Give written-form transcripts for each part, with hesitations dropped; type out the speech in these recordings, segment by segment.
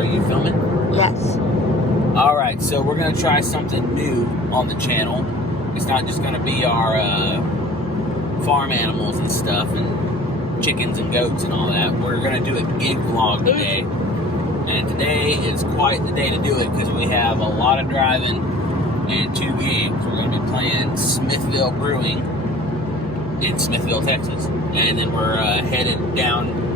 Are you filming? Yes. Alright, so we're going to try something new on the channel. It's not just going to be our farm animals and stuff and chickens and goats and all that. We're going to do a gig vlog today. And today is quite the day to do it because we have a lot of driving and 2 gigs. We're going to be playing Smithville Brewing in Smithville, Texas. And then we're headed down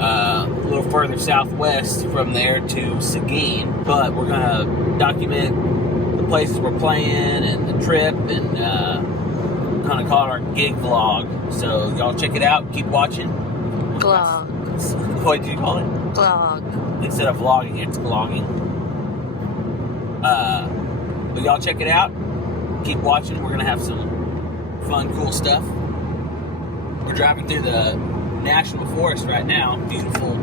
a little further southwest from there to Seguin. But we're going to document the places we're playing and the trip and kind of call it our gig vlog. So y'all check it out. Keep watching. Glog. What did you call it? Glog. Instead of vlogging, it's vlogging. But y'all check it out. Keep watching. We're going to have some fun, cool stuff. We're driving through the National Forest right now. Beautiful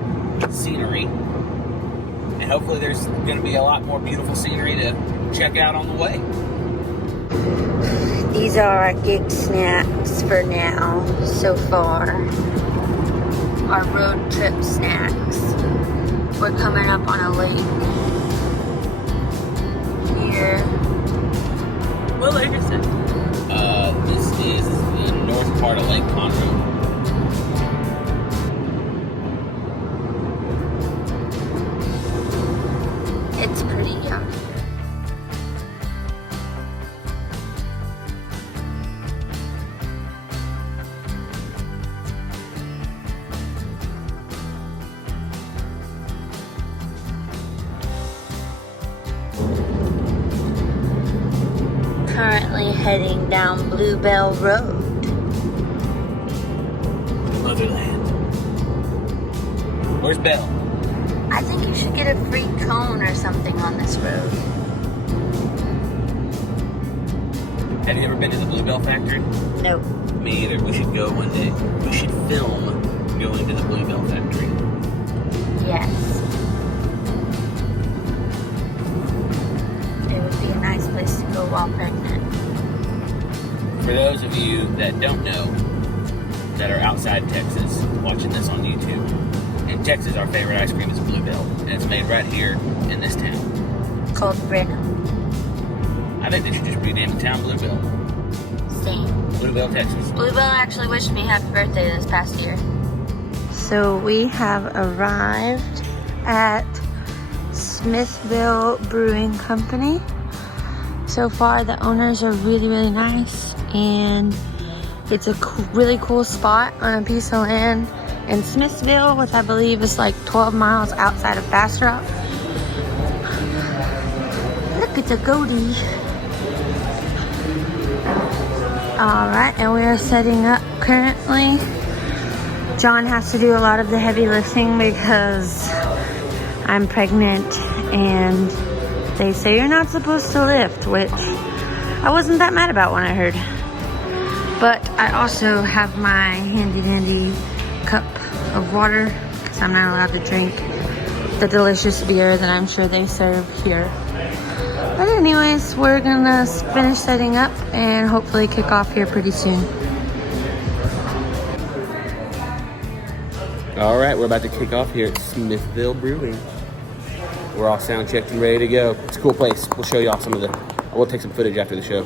scenery. And hopefully there's going to be a lot more beautiful scenery to check out on the way. These are our gig snacks for now, so far. Our road trip snacks. We're coming up on a lake here. What lake is it? This is the north part of Lake Conroe. It's pretty out here. Currently heading down Bluebell Road. Motherland. Where's Bell? I think you should get a free cone or something on this road. Have you ever been to the Bluebell factory? Nope. Me either. We should go one day. We should film going to the Bluebell factory. Yes. It would be a nice place to go while pregnant. For those of you that don't know, that are outside Texas, watching this on YouTube, in Texas our favorite ice cream is Bluebell, and it's made right here in this town. Called Brenham. I think they should just rename the town Bluebell. Same. Bluebell, Texas. Bluebell actually wished me happy birthday this past year. So we have arrived at Smithville Brewing Company. So far the owners are really, really nice, and it's a really cool spot on a piece of land in Smithville, which I believe is like 12 miles outside of Bastrop. Look at the goatee. Alright, and we are setting up currently. John has to do a lot of the heavy lifting because I'm pregnant and they say you're not supposed to lift, which I wasn't that mad about when I heard. But I also have my handy dandy cup of water because I'm not allowed to drink the delicious beer that I'm sure they serve here. But anyways, we're gonna finish setting up and hopefully kick off here pretty soon. All right, we're about to kick off here at Smithville Brewing. We're all sound checked and ready to go. It's a cool place. We'll show y'all some of the, we'll take some footage after the show.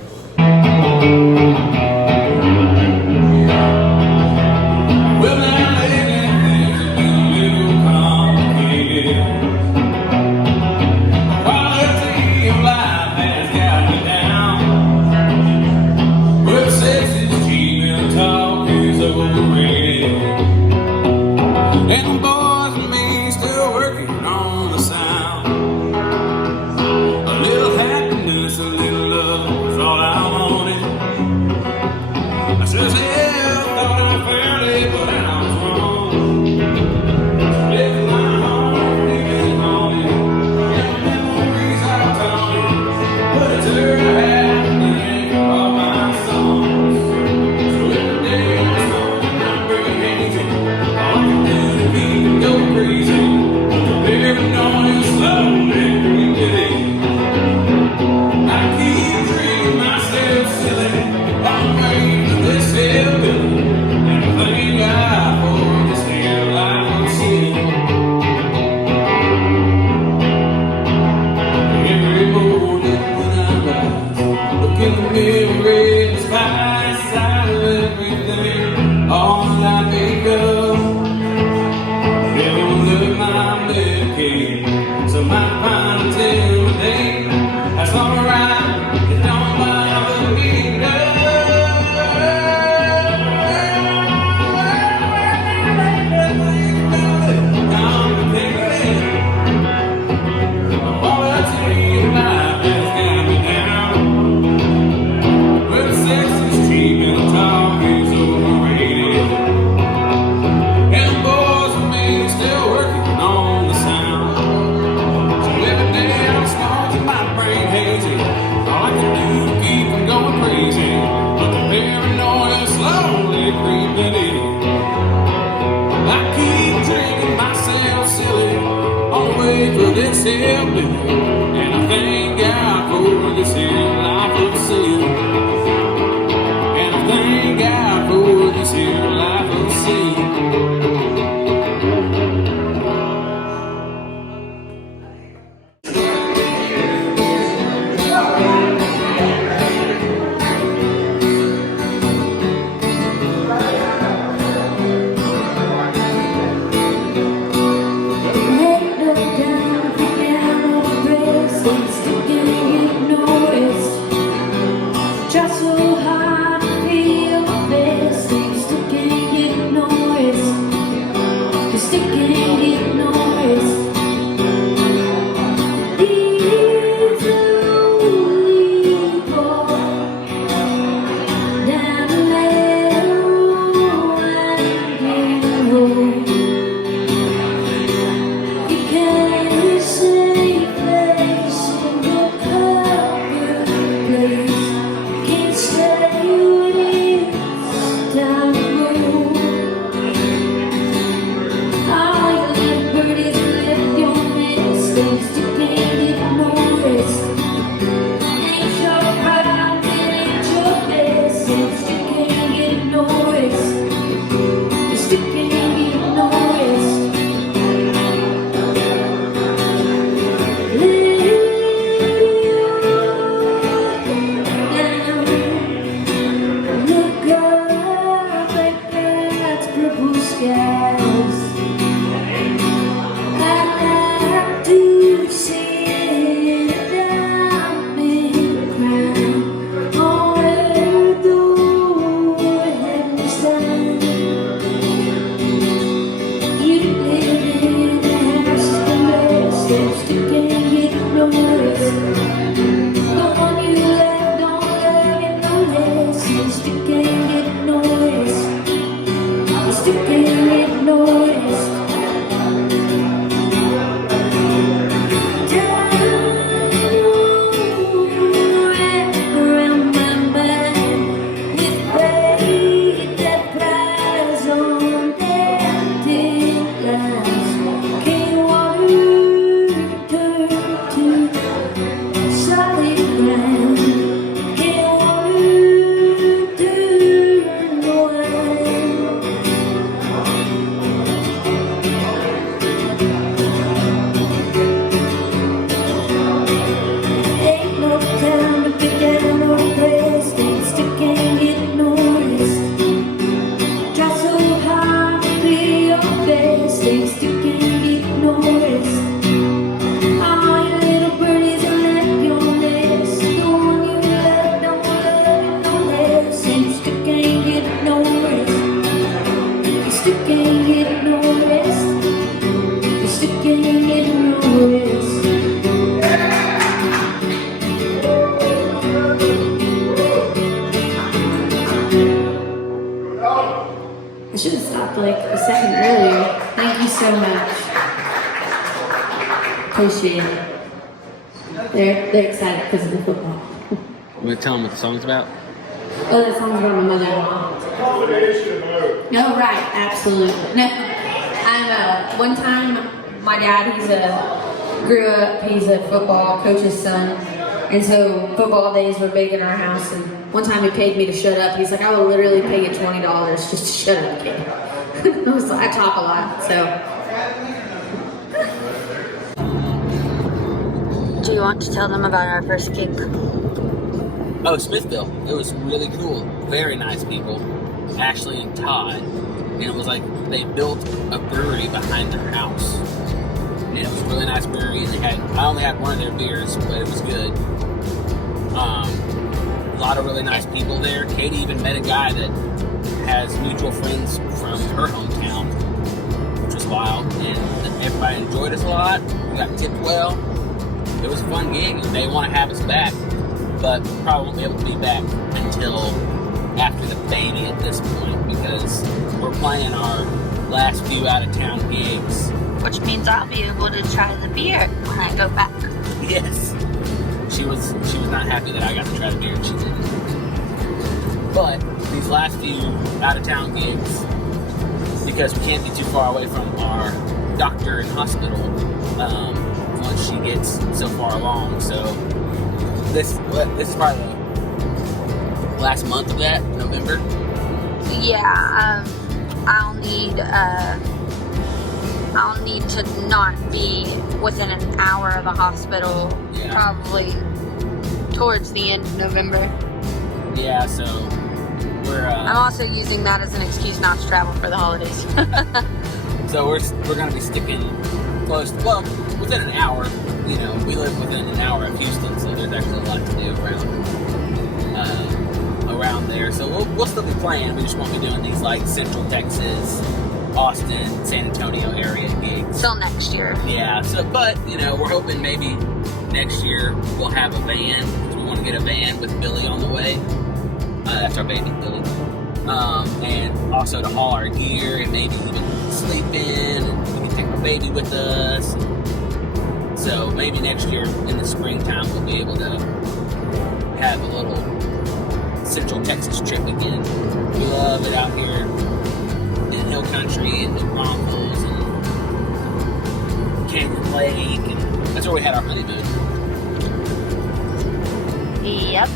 Go crazy. for this here blue, and I thank God for this here life of sin. And I thank God for this here life of sin. Appreciate it. They're excited because of the football. You want to tell them what the song's about? Oh, the song's about my mother-in-law. No, right, absolutely. No, I'm one time my dad, he's a football coach's son, and so football days were big in our house. And one time he paid me to shut up. He's like, I will literally pay you $20 just to shut up, kid. I talk a lot, so. Do you want to tell them about our first gig? Oh, Smithville. It was really cool. Very nice people. Ashley and Todd. And it was like they built a brewery behind their house. And it was a really nice brewery. And I only had one of their beers, but it was good. A lot of really nice people there. Katey even met a guy that has mutual friends from her hometown, which was wild. And everybody enjoyed us a lot. We got tipped well. It was a fun gig, and they want to have us back, but probably won't be able to be back until after the baby at this point, because we're playing our last few out-of-town gigs. Which means I'll be able to try the beer when I go back. Yes. She was not happy that I got to try the beer, and she didn't. But these last few out-of-town gigs, because we can't be too far away from our doctor and hospital, gets so far along. So this is probably the last month of that, November. Yeah, I'll need to not be within an hour of a hospital, probably towards the end of November. Yeah, so we're... I'm also using that as an excuse not to travel for the holidays. So we're going to be sticking close, well, within an hour. You know, we live within an hour of Houston, so there's actually a lot to do around there. So we'll still be playing. We just won't be doing these like Central Texas, Austin, San Antonio area gigs. Till next year. Yeah. So, but you know, we're hoping maybe next year we'll have a van. We want to get a van with Billy on the way. That's our baby, Billy. And also to haul our gear and maybe even sleep in. And we can take our baby with us. So maybe next year in the springtime we'll be able to have a little Central Texas trip again. We love it out here in hill country and the Broncos and Canyon Lake, and that's where we had our honeymoon. Yep.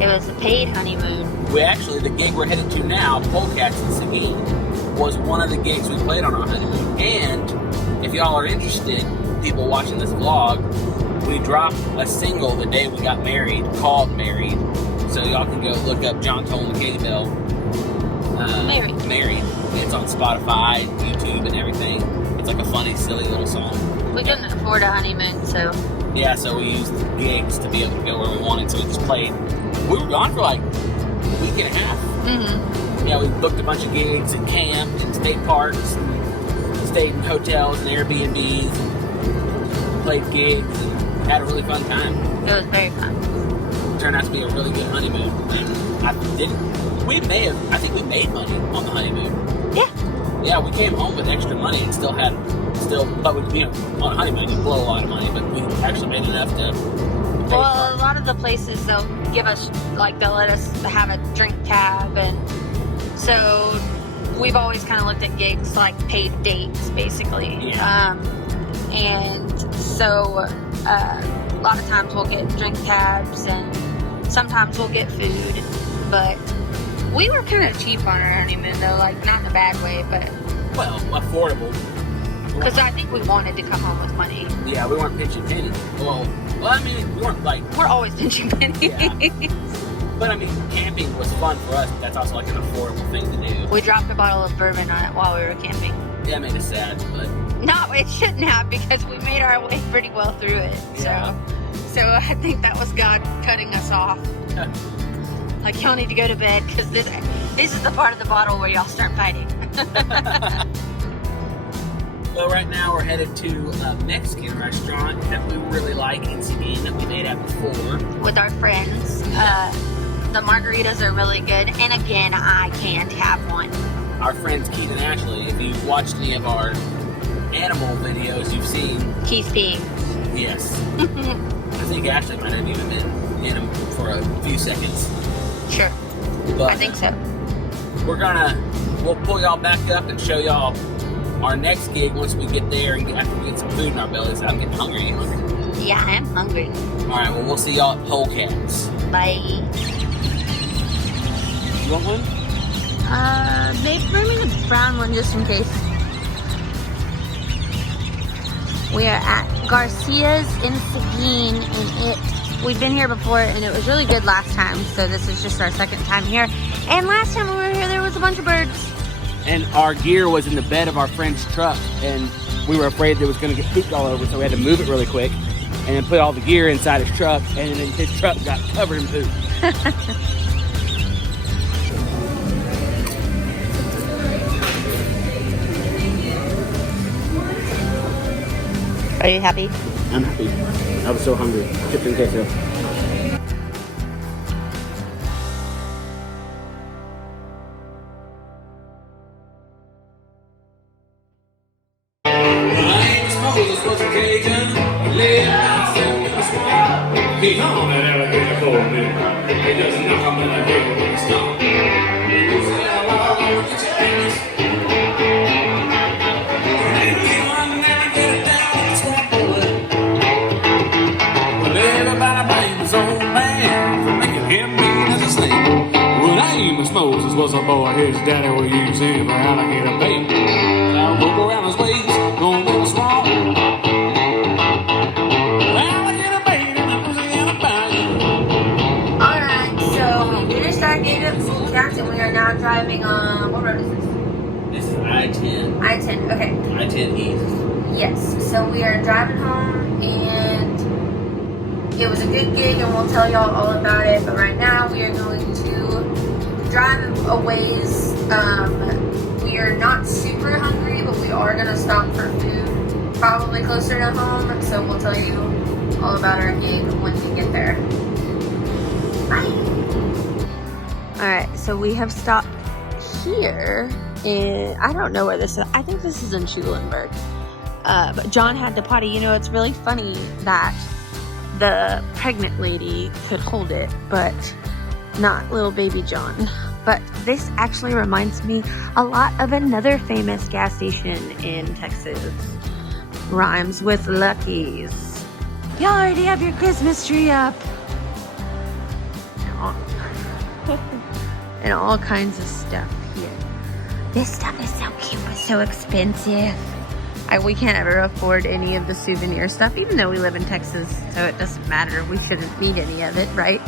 It was a paid honeymoon. We actually, the gig we're headed to now, Polecats in Seguin, was one of the gigs we played on our honeymoon. And if y'all are interested, people watching this vlog, we dropped a single the day we got married called Married. So y'all can go look up John Toland and Katey Bell. Married. It's on Spotify, YouTube, and everything. It's like a funny, silly little song. We couldn't afford a honeymoon, so... Yeah, so we used gigs to be able to go where we wanted, so we just played. We were gone for like a week and a half. Mm-hmm. Yeah, we booked a bunch of gigs and camped in state parks and stayed in hotels and Airbnbs and played gigs and had a really fun time. It was very fun. It turned out to be a really good honeymoon. And I think we made money on the honeymoon. Yeah. Yeah, we came home with extra money and but we, you know, on a honeymoon you blow a lot of money, but we actually made enough to pay Well, for a lot of the places they'll let us have a drink tab, and so we've always kind of looked at gigs like paid dates, basically. Yeah. And so a lot of times we'll get drink tabs, and sometimes we'll get food, but we were kind of cheap on our honeymoon, though, like not in a bad way, but well, affordable. because I think we wanted to come home with money. Yeah, we weren't pinching pennies. Well, I mean, we weren't like... We're always pinching pennies. Yeah. But I mean, camping was fun for us. But that's also like an affordable thing to do. We dropped a bottle of bourbon on it while we were camping. Yeah, it made us sad, but... No, it shouldn't have, because we made our way pretty well through it. Yeah. So I think that was God cutting us off. Like, y'all need to go to bed, because this is the part of the bottle where y'all start fighting. Well, right now we're headed to a Mexican restaurant that we really like in Seguin that we made at before. With our friends. The margaritas are really good. And again, I can't have one. Our friends Keith and Ashley, if you've watched any of our animal videos, you've seen... Keith peeing. Yes. I think Ashley might have even been in them for a few seconds. Sure. But I think so. We'll pull y'all back up and show y'all our next gig once we get there and after we get some food in our bellies. I'm getting hungry. Are you hungry? Yeah, I am hungry. Alright, well, we'll see y'all at Polecats. Bye. You want one? They bring me the brown one just in case. We are at Garcia's in Seguin, and we've been here before, and it was really good last time, so this is just our second time here. And last time we were here, there was a bunch of birds. And our gear was in the bed of our friend's truck, and we were afraid it was going to get pooped all over, so we had to move it really quick, and then put all the gear inside his truck, and then his truck got covered in poop. Are you happy? I'm happy. I was so hungry. Chips and queso. He hung that alligator for me. He just knock on that alligator with a stone. You say, "Oh, I'll get your ass." And we run and get it down, it's right, boy. was a boy, his daddy would use him for alligator bait. Now look around his waist, don't get us wrong. Alligator bait in the Louisiana bayou. Alright, so we finished our day at Tolands and we are now driving on, what road is this? This is I-10. I-10, okay. I-10 East. Yes, so we are driving home and it was a good gig and we'll tell y'all all about it. But right now we are going to drive a ways. We are not super hungry, but we are going to stop for food probably closer to home. So we'll tell you all about our gig when we get there. Bye. Alright, so we have stopped here in, I don't know where this is. I think this is in Schulenburg. But John had to potty. You know, it's really funny that the pregnant lady could hold it, but not little baby John. But this actually reminds me a lot of another famous gas station in Texas. Rhymes with Lucky's. Y'all already have your Christmas tree up. And all kinds of stuff here. This stuff is so cute but so expensive. We can't ever afford any of the souvenir stuff, even though we live in Texas, so it doesn't matter. We shouldn't need any of it, right?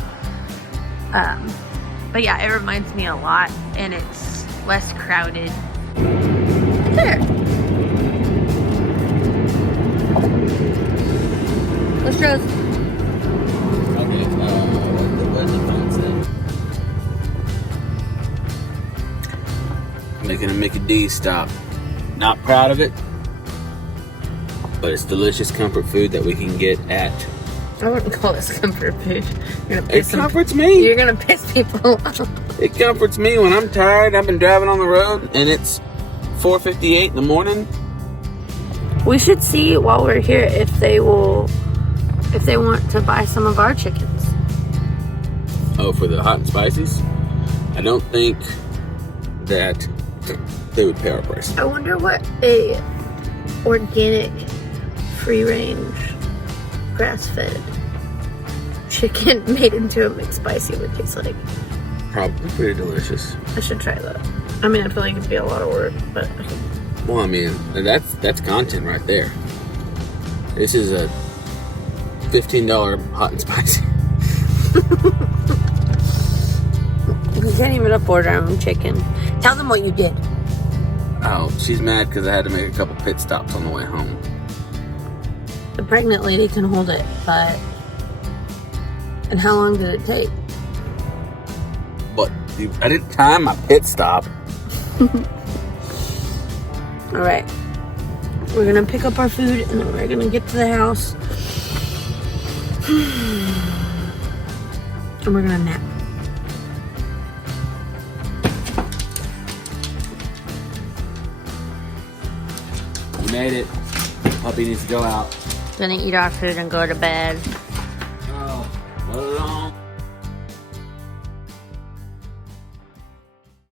But yeah, it reminds me a lot, and it's less crowded. There. Let's Rose. Okay, what the phone said? Making a Mickey D stop. Not proud of it, but it's delicious comfort food that we can get at. I wouldn't call this comfort food. It comforts me. You're gonna piss people off. It comforts me when I'm tired. I've been driving on the road and it's 4:58 in the morning. We should see while we're here if they want to buy some of our chickens. Oh, for the hot and spices? I don't think that they would pay our price. I wonder what a organic, free-range, grass-fed chicken made into a McSpicy would taste like. Probably pretty delicious. I should try that. I mean, I feel like it'd be a lot of work, but I can. Well, I mean, that's content right there. This is a $15 hot and spicy. You can't even afford our own chicken. Tell them what you did. Oh, she's mad because I had to make a couple pit stops on the way home. The pregnant lady can hold it, but... And how long did it take? But I didn't time my pit stop. Alright. We're gonna pick up our food and then we're gonna get to the house. And we're gonna nap. We made it. Puppy needs to go out. Gonna eat our food and go to bed. Oh, well,